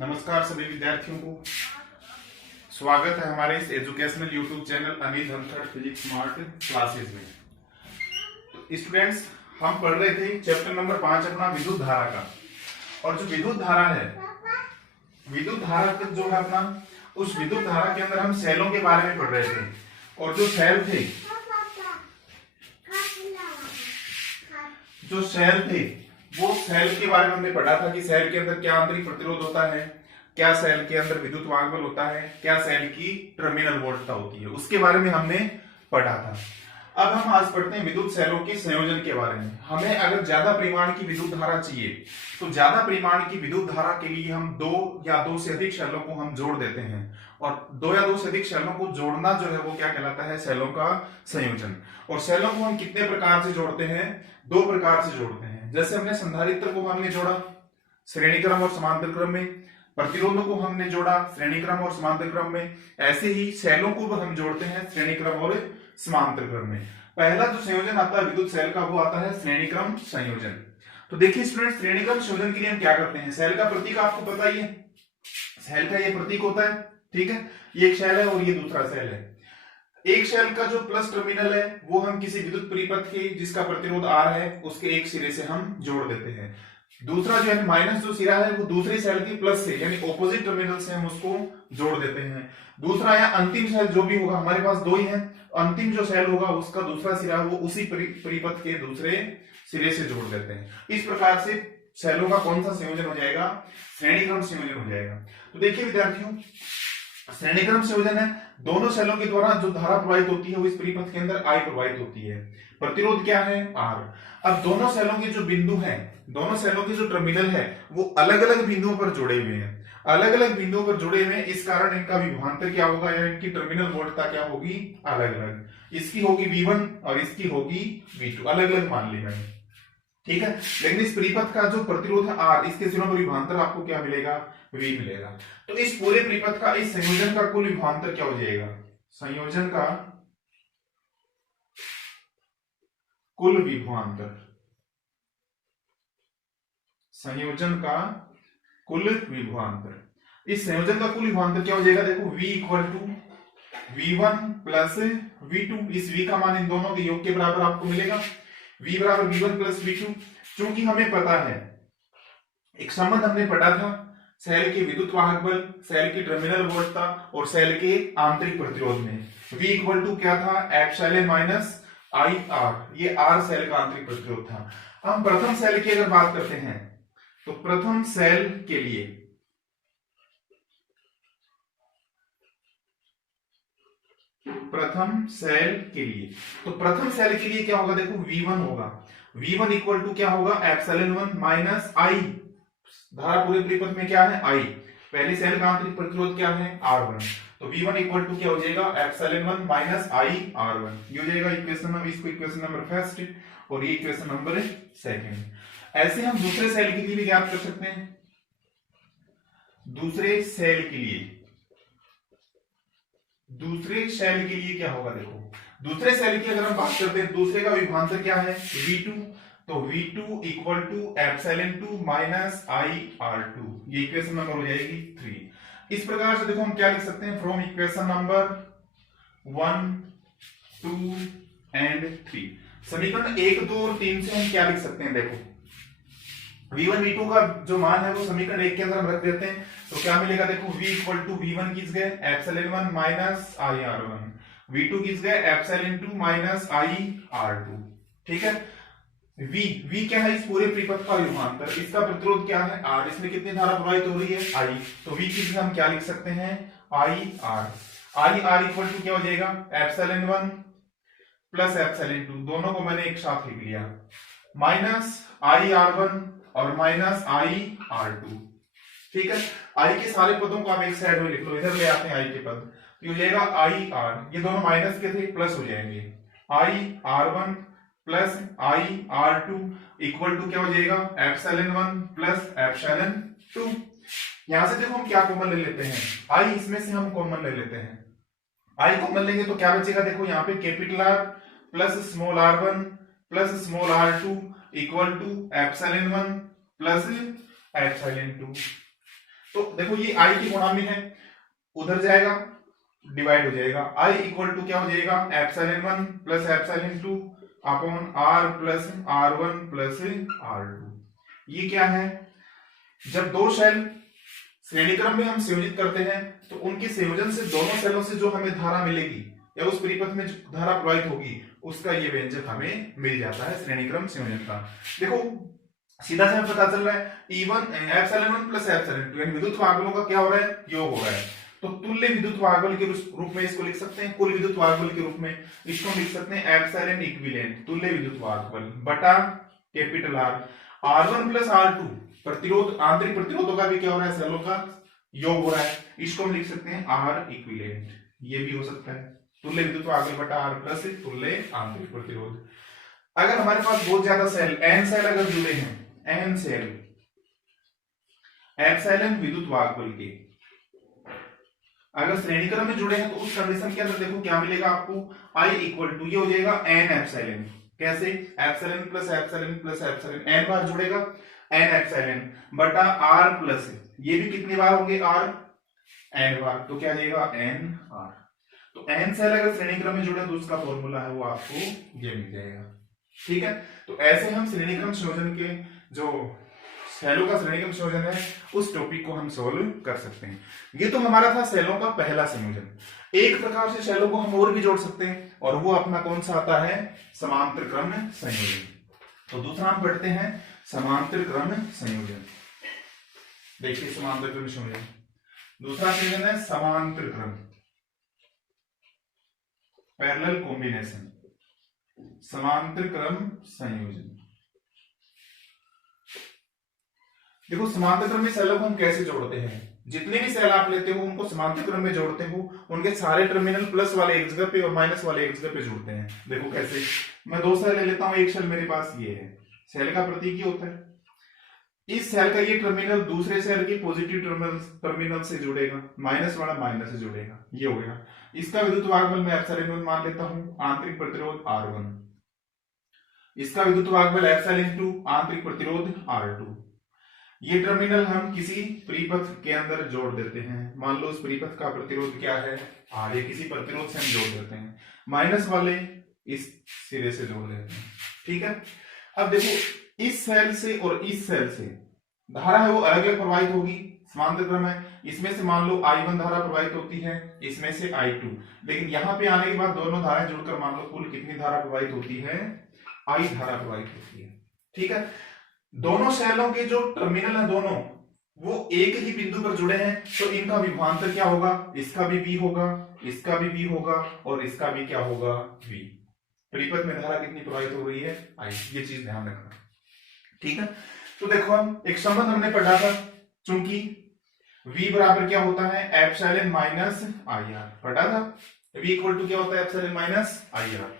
नमस्कार सभी विद्यार्थियों को। स्वागत है हमारे इस educational YouTube channel Anil Dhankhar physics smart classes में। तो स्टूडेंट्स, हम पढ़ रहे थे चैप्टर नंबर 5 अपना विद्युत धारा का। और जो विद्युत धारा है, विद्युत धारा जो है अपना, उस विद्युत धारा के अंदर हम सेलों के बारे में पढ़ रहे थे। और जो सेल थे वो सेल के बारे में हमने पढ़ा था कि सेल के अंदर क्या आंतरिक प्रतिरोध होता है, क्या सेल के अंदर विद्युत वाहक बल होता है, क्या सेल की टर्मिनल वोल्टता होती है, उसके बारे में हमने पढ़ा था। अब हम आज पढ़ते हैं विद्युत सेलों के संयोजन के बारे में। हमें अगर ज्यादा परिमाण की विद्युत धारा चाहिए तो ज्यादा परिमाण की विद्युत धारा के लिए हम दो या दो से अधिक सेलों को हम जोड़ देते हैं। और दो या दो से अधिक सेलों को जोड़ना जो है वो क्या कहलाता है? सेलों का संयोजन। और सेलों को हम कितने प्रकार से जोड़ते हैं? दो प्रकार से जोड़ते हैं। जैसे हमने संधारित्र को हमने जोड़ा श्रेणी क्रम और समांतर क्रम में, प्रतिरोध को हमने जोड़ा श्रेणी क्रम और समांतर क्रम में, ऐसे ही सेलों को हम जोड़ते हैं श्रेणी क्रम और समांतर क्रम में। पहला जो संयोजन आता है विद्युत सेल का वो आता है श्रेणी क्रम संयोजन। तो देखिए स्टूडेंट, श्रेणी क्रम संयोजन के लिए हम क्या करते हैं? सेल का प्रतीक आपको पता ही है, सेल का ये प्रतीक होता है, ठीक है। ये एक सेल है और ये दूसरा सेल है। एक सेल का जो प्लस टर्मिनल है वो हम किसी विद्युत परिपथ के जिसका प्रतिरोध R है उसके एक सिरे से हम जोड़ देते हैं। दूसरा जो है माइनस जो सिरा है वो दूसरे सेल के प्लस से यानी ऑपोजिट टर्मिनल से हम उसको जोड़ देते हैं। दूसरा या अंतिम सेल जो भी होगा, हमारे पास दो ही है, अंतिम जो सेल होगा उसका दूसरा सिरा वो उसी परिपथ के दूसरे सिरे से जोड़ देते हैं। इस प्रकार से सेलों का कौन सा संयोजन हो जाएगा? श्रेणी क्रम संयोजन हो जाएगा। तो देखिए विद्यार्थियों, श्रेणी क्रम संयोजन है, दोनों सेलों के द्वारा जो धारा प्रवाहित होती है वो इस परिपथ के अंदर I प्रवाहित होती है। प्रतिरोध क्या है? R। अब दोनों सेलों के जो बिंदु हैं, दोनों सेलों के जो टर्मिनल है वो अलग अलग बिंदुओं पर जुड़े हुए हैं, अलग अलग बिंदुओं पर जुड़े हुए हैं। इस कारण इनका विभवांतर क्या होगा या इनकी टर्मिनल वोल्टता क्या होगी? अलग अलग। इसकी होगी V1 और इसकी होगी V2, अलग अलग मान ली मैंने, ठीक है। लेकिन इस परिपथ का जो प्रतिरोध है R, इसके सिरों पर विभवांतर आपको क्या मिलेगा? V मिलेगा। तो इस पूरे परिपथ का, इस संयोजन का कुल विभवांतर क्या हो जाएगा? संयोजन का कुल विभवांतर, संयोजन का कुल विभवांतर, इस संयोजन का कुल विभवांतर क्या हो जाएगा? देखो V equal to V1 plus V2। इस V का मान इन दोनों के योग के बराबर आपको मिलेगा। V बराबर V1 प्लस V2। चूंकि हमें पता है, एक संबंध हमने पढ़ा था, सेल के विद्युत वाहक बल, सेल की टर्मिनल वोल्टता और सेल के आंतरिक प्रतिरोध में V इक्वल टू क्या था? Epsilon minus IR। ये R सेल का आंतरिक प्रतिरोध था। हम प्रथम सेल की अगर बात करते हैं तो प्रथम सेल के लिए तो प्रथम सेल के लिए क्या होगा? देखो V1 होगा, V1 इक्वल टू क्या होगा? Epsilon 1 minus I। धारा पूरे परिपथ में क्या है? I। पहले सेल का आंतरिक प्रतिरोध क्या है? R1। तो V1 इक्वल टू क्या हो जाएगा? Epsilon 1 minus IR1। ये हो जाएगा इक्वेशन नंबर, इसको इक्वेशन नंबर फर्स्ट और ये इक्वेशन नंबर सेकंड। ऐसे हम दूसरे सेल के लिए भी ज्ञात कर सकते हैं। दूसरे सेल के लिए क्या होगा? देखो, दूसरे सेल की अगर हम बात करते हैं, दूसरे का विभवांतर क्या है? V2। तो V2 equal to epsilon 2 minus IR2। ये इक्वेशन नंबर हो जाएगी 3। इस प्रकार से देखो हम क्या लिख सकते हैं? फ्रॉम इक्वेशन नंबर 1, 2 एंड 3, समीकरण 1, 2 और 3 से हम क्या लिख सकते हैं? देखो, V1 V2 का जो मान है वो समीकरण 1 के अंदर हम रख देते हैं तो क्या मिलेगा? देखो, V इक्वल टू V1 किस गए? Epsilon 1 minus IR1। V2 किस गए? एप्सिलॉन 2 माइनस IR2, ठीक है। V क्या है? इस पूरे परिपथ का विभवांतर, इसका प्रतिरोध क्या है? R। इसमें कितनी धारा प्रवाहित हो रही है? I। तो V की हम क्या लिख सकते हैं? IR इक्वल टू क्या हो जाएगा? एप्सिलॉन 1 प्लस एप्सिलॉन 2, दोनों को मैंने एक साथ लिख लिया, माइनस IR1 और माइनस IR2, ठीक है। I के सारे पदों को आप एक साइड में लिख लो, इधर ले आते हैं I के पद, तो हो जाएगा IR, ये दोनों माइनस के थे, प्लस हो जाएंगे, IR1 plus IR2 equal to क्या हो जाएगा? Epsilon 1 plus epsilon 2। यहां से देखो हम क्या कॉमन ले लेते हैं? I, इसमें से हम कॉमन ले लेते हैं। I कॉमन लेंगे तो क्या बचेगा? देखो यहाँ पे capital R plus small r1 plus small r2 equal to epsilon 1 plus epsilon 2। तो देखो ये आई की गुणा में है, उधर जाएगा डिवाइड हो जाएगा। आई इक्वल टू क्या हो जाएगा, epsilon 1 plus epsilon 2 upon R plus R1 plus R2। ये क्या है, जब दो शेल श्रेणी क्रम में हम संयोजित करते हैं तो उनके संयोजन से दोनों सेलों से जो हमें धारा मिलेगी या उस परिपथ में जो धारा प्रवाहित होगी उसका ये व्यंजक हमें मिल जाता है श्रेणी क्रम संयोजन का। देखो सीधा से हमें पता चल रहा है E1 एप्सिलॉन 1 प्लस एप्सिलॉन 2 यानी विद्युत वाहकों का क्या हो रहा है, योग हो रहा है। तो तुल्य विद्युत वाहक के रूप में इसको लिख सकते हैं, कुल विद्युत वाहक के रूप में इसको लिख सकते हैं एप्सिलॉन इक्विवेलेंट तुल्य विद्युत वाहक बल बटा capital R। R1 plus R2 प्रतिरोध, आंतरिक प्रतिरोधों का भी क्या हो रहा है, सेलों का योग हो रहा है, इसको हम लिख सकते हैं R इक्विवेलेंट। ये भी हो सकता है तुल्य विद्युत वाहक बटा R प्लस तुल्य आंतरिक प्रतिरोध। अगर हमारे पास बहुत ज्यादा सेल n सेल अगर जुड़े हैं, n सेल एप्सिलॉन विद्युत वाहक बल के अगर श्रेणी क्रम में जुड़े हैं तो उस कंडीशन के अंदर देखो क्या मिलेगा आपको, I इक्वल टू ये हो जाएगा n एप्सिलॉन। कैसे, epsilon plus epsilon plus epsilon n बार जुड़ेगा n एप्सिलॉन बटा R प्लस ये भी कितनी बार होंगे R n बार, तो क्या जाएगा n R। तो n सेल अगर श्रेणी क्रम में जुड़े तो उसका फॉर्मूला है वो आपको ये मिल जाएगा। ठीक है, तो ऐसे हम श्रेणी क्रम संयोजन के जो सेलों का श्रेणी क्रम संयोजन है उस टॉपिक को हम सोल्व कर सकते हैं। ये तो हमारा था सेलों का पहला संयोजन। एक प्रकार से सेलों को हम और भी जोड़ सकते हैं और वो अपना कौन सा आता है, समांतर क्रम संयोजन। तो दूसरा हम पढ़ते हैं समांतर क्रम संयोजन। देखिए समांतर क्रम संयोजन, दूसरा संयोजन है समांतर क्रम पैरेलल कॉम्बिनेशन, समांतर क्रम संयोजन। देखो समांतर क्रम में सेलों को हम कैसे जोड़ते हैं, जितने भी सेल आप लेते हो उनको समांतर क्रम में जोड़ते हो, उनके सारे टर्मिनल प्लस वाले एक जगह पे और माइनस वाले एक जगह पे जुड़ते हैं। देखो कैसे, मैं दो सेल ले लेता हूं, एक सेल मेरे पास ये है, सेल का प्रतीक ये होता है, इस सेल का ये टर्मिनल दूसरे सेल के पॉजिटिव टर्मिनल से जुड़ेगा, माइनस वाला माइनस से जुड़ेगा, ये हो गया। इसका विद्युत वाहक बल मैं एप्सिलॉन 1 मान लेता हूं, आंतरिक प्रतिरोध R1, इसका विद्युत वाहक बल एप्सिलॉन 2 आंतरिक प्रतिरोध R2। ये टर्मिनल हम किसी परिपथ के अंदर जोड़ देते हैं, मान लो उस परिपथ का प्रतिरोध क्या है R, ये किसी प्रतिरोध से हम जोड़ देते हैं, माइनस वाले इस सिरे से जोड़ देते हैं। ठीक है, अब देखो इस सेल से और इस सेल से धारा है वो अलग अलग प्रवाहित होगी, समांतर क्रम है, इसमें से मान लो I1 धारा प्रवाहित होती है, इसमें से I2, लेकिन यहां पे आने के बाद दोनों धाराएं जुड़कर मान लो कुल कितनी धारा प्रवाहित होती है, I धारा प्रवाहित होती है। ठीक है, दोनों सेलों के जो टर्मिनल है दोनों वो एक ही बिंदु पर जुड़े हैं, तो इनका विभवांतर क्या होगा, इसका भी V होगा, इसका भी V होगा और इसका भी क्या होगा, V। परिपथ में धारा कितनी प्रवाहित हो रही है, I, ये चीज ध्यान रखना। ठीक है, तो देखो हम एक संबंध हमने पढ़ा था, चूंकि V बराबर क्या होता है, एप्सिलॉन माइनस IR पढ़ा था, V इक्वल टू क्या होता है, एप्सिलॉन माइनस IR।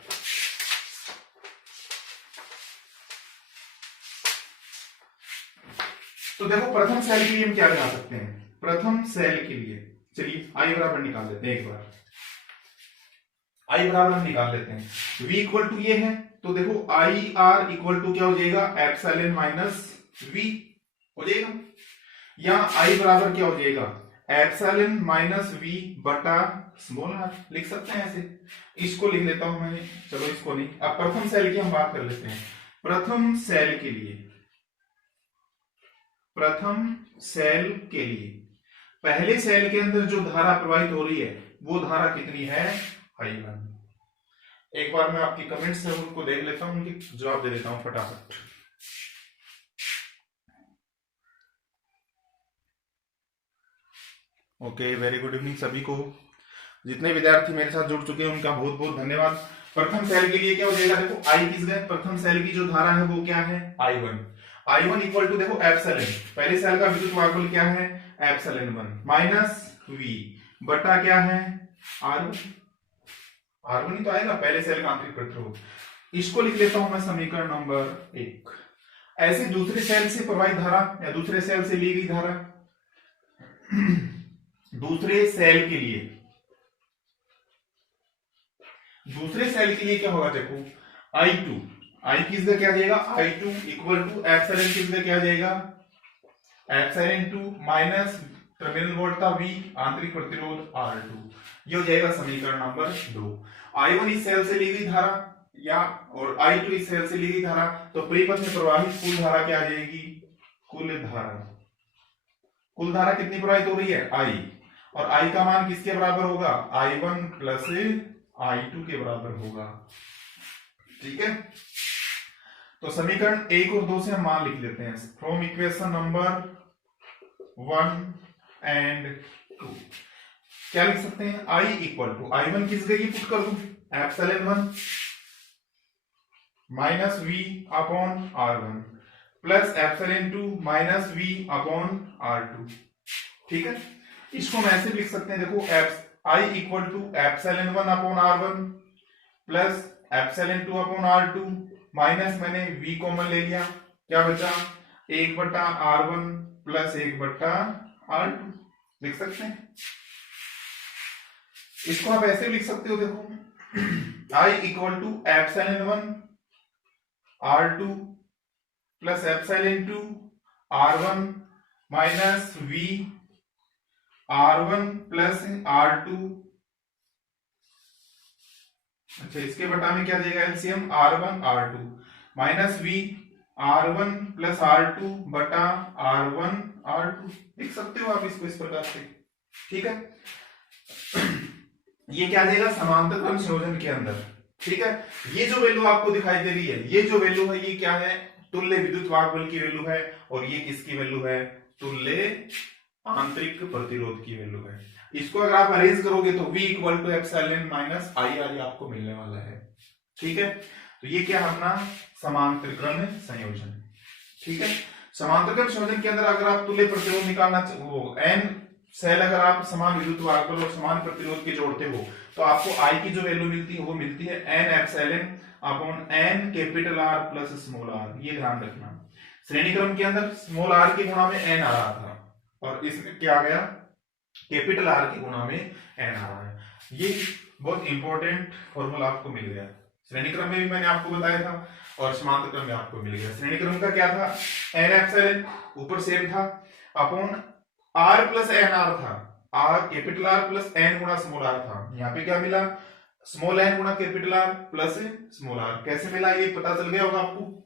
तो देखो प्रथम सेल के लिए हम क्या बना सकते हैं, प्रथम सेल के लिए चलिए I बराबर निकाल लेते हैं, एक बार I बराबर हम निकाल लेते हैं, V इक्वल टू ये है, तो देखो IR इक्वल टू क्या हो जाएगा, एप्सिलॉन माइनस V हो जाएगा, या I बराबर क्या हो जाएगा, एप्सिलॉन माइनस V बटा स्मॉल r लिख सकते हैं ऐसे। इसको लिख लेता हूं मैं, चलो इसको नहीं, अब प्रथम सेल की हम बात कर लेते हैं। प्रथम सेल के लिए, प्रथम सेल के लिए पहले सेल के अंदर जो धारा प्रवाहित हो रही है वो धारा कितनी है, I1। एक बार मैं आपकी कमेंट्स है उनको देख लेता हूं, उनके जवाब दे देता हूं फटाफट। ओके, वेरी गुड इवनिंग सभी को, जितने विद्यार्थी मेरे साथ जुड़ चुके हैं उनका बहुत बहुत धन्यवाद। प्रथम सेल के लिए क्या हो जाएगा, देखो I किस गए, प्रथम सेल की जो धारा है वो क्या है, I1 इक्वल टू देखो एप्सिलॉन, पहले सेल का विद्युत वाहक बल क्या है, एप्सिलॉन 1 माइनस V बटा क्या है, R1 ही तो आएगा, पहले सेल का आंतरिक प्रतिरोध। इसको लिख लेता हूं मैं समीकरण नंबर 1। ऐसे दूसरे सेल से प्रवाहित धारा या दूसरे सेल से ली गई धारा, दूसरे सेल के लिए, दूसरे सेल के लिए क्या होगा, देखो I2, I किस जगह क्या जाएगा, I2 इक्वल टू एप्सिलॉन किस जगह क्या जाएगा, एप्सिलॉन 2 माइनस टर्मिनल वोल्ट था V, आंतरिक प्रतिरोध R2। ये हो जाएगा समीकरण नंबर 2। I1 इस सेल से ली गई धारा या और I2 इस सेल से ली गई धारा, तो परिपथ में प्रवाहित कुल धारा क्या आ जाएगी? कुल धारा। कुल धारा कितनी प्रवाहित हो रही है? I, और I का मान किसके बराबर होगा? I1 प्लस I2 के बराबर होगा। ठीक है, तो समीकरण 1 और 2 से हम मान लिख लेते हैं। फ्रॉम इक्वेशन नंबर 1 एंड 2 क्या लिख सकते हैं? I इक्वल टू I1 किस जगह पुट कर दूं? Epsilon 1 minus V upon R1 plus epsilon 2 minus V upon R2। ठीक है, इसको हम ऐसे लिख सकते हैं, देखो I equal to epsilon 1 upon R1 plus epsilon 2 upon R2 minus मैंने V कॉमन ले लिया, क्या बचा? 1/R1 प्लस 1/R2 लिख सकते हैं। इसको आप ऐसे लिख सकते हो, देखो I equal to epsilon 1 R2 plus epsilon 2 R1 minus V R1 plus R2। अच्छा, इसके बटा में क्या देगा? LCM R1 R2 minus V R1 plus R2 बटा R1 R2 लिख सकते हो आप इसको इस प्रकार से। ठीक है, ये क्या देगा? समांतर क्रम संयोजन के अंदर। ठीक है, ये जो वैल्यू आपको दिखाई दे रही है, ये जो वैल्यू है ये क्या है? तुल्य विद्युत वाहक बल की वैल्यू है, और ये किसकी वैल्यू है? तुल्य आंतरिक प्रतिरोध की वैल्यू है। इसको अगर आप अरेंज करोगे तो V equal to epsilon minus IR आपको मिलने वाला है। ठीक है, तो ये क्या है? अपना समांतर क्रम संयोजन। ठीक है, समांतर क्रम संयोजन के अंदर अगर आप तुल्य प्रतिरोध निकालना वो n सेल अगर आप समान विद्युत वाहक बल और समान प्रतिरोध के जोड़ते हो तो आपको I की जो वैल्यू मिलती है वो मिलती है n epsilon upon n capital R plus small r। ये ध्यान रखना, श्रेणी क्रम के अंदर स्मॉल r की गुणा में n आ रहा था और इसमें क्या आ गया? कैपिटल R की गुणा में n आ रहा है। ये बहुत इंपॉर्टेंट फॉर्मूला आपको मिल गया। श्रेणी क्रम में भी मैंने आपको बताया था और समांतर क्रम में आपको मिल गया। श्रेणी क्रम का क्या था? n एप्सिलॉन ऊपर सेम था upon R plus n r था, R capital R plus n गुणा स्मॉल r था। यहाँ पे क्या मिला? स्मॉल n गुणा capital R plus small r। कैसे मिला ये पता चल गया होगा आपको।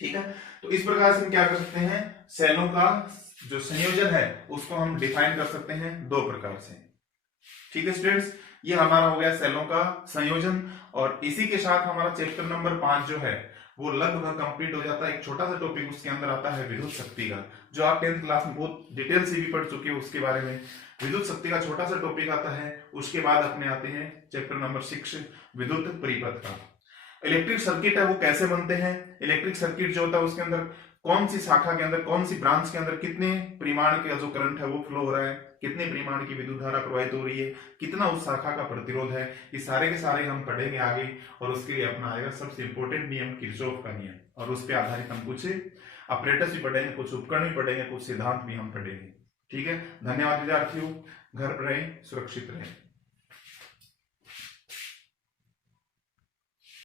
ठीक है, तो इस प्रकार से हम क्या कर सकते हैं? सेलों का जो संयोजन है उसको हम डिफाइन कर सकते हैं दो प्रकार से। ठीक है स्टूडेंट्स, ये हमारा हो गया सेलों का संयोजन, और इसी के साथ हमारा चैप्टर नंबर 5 जो है वो लगभग कंप्लीट हो जाता है। एक छोटा सा टॉपिक उसके अंदर आता है विद्युत शक्ति का, जो आप 10th क्लास में बहुत डिटेल से भी पढ़ चुके हो उसके बारे में। विद्युत शक्ति का छोटा सा टॉपिक आता है। उसके बाद अपने आते हैं चैप्टर नंबर 6 विद्युत परिपथ का। इलेक्ट्रिक सर्किट है वो कैसे बनते हैं, इलेक्ट्रिक सर्किट जो होता है उसके अंदर कौन सी शाखा के अंदर, कौन सी ब्रांच के अंदर कितने परिमाण का जो करंट है वो फ्लो हो रहा है, कितने परिमाण की विद्युत धारा प्रवाहित हो रही है, कितना उस शाखा का प्रतिरोध है, ये सारे के सारे हम पढ़ेंगे आगे। और उसके लिए अपना आएगा सबसे इंपॉर्टेंट नियम किरचॉफ का नियम, और उस पर आधारित हम कुछ ऑपरेटर्स भी पढ़ेंगे, कुछ उपकरण भी पढ़ेंगे, कुछ सिद्धांत भी हम पढ़ेंगे। ठीक है, धन्यवाद विद्यार्थियों, घर पर रहें, सुरक्षित रहें।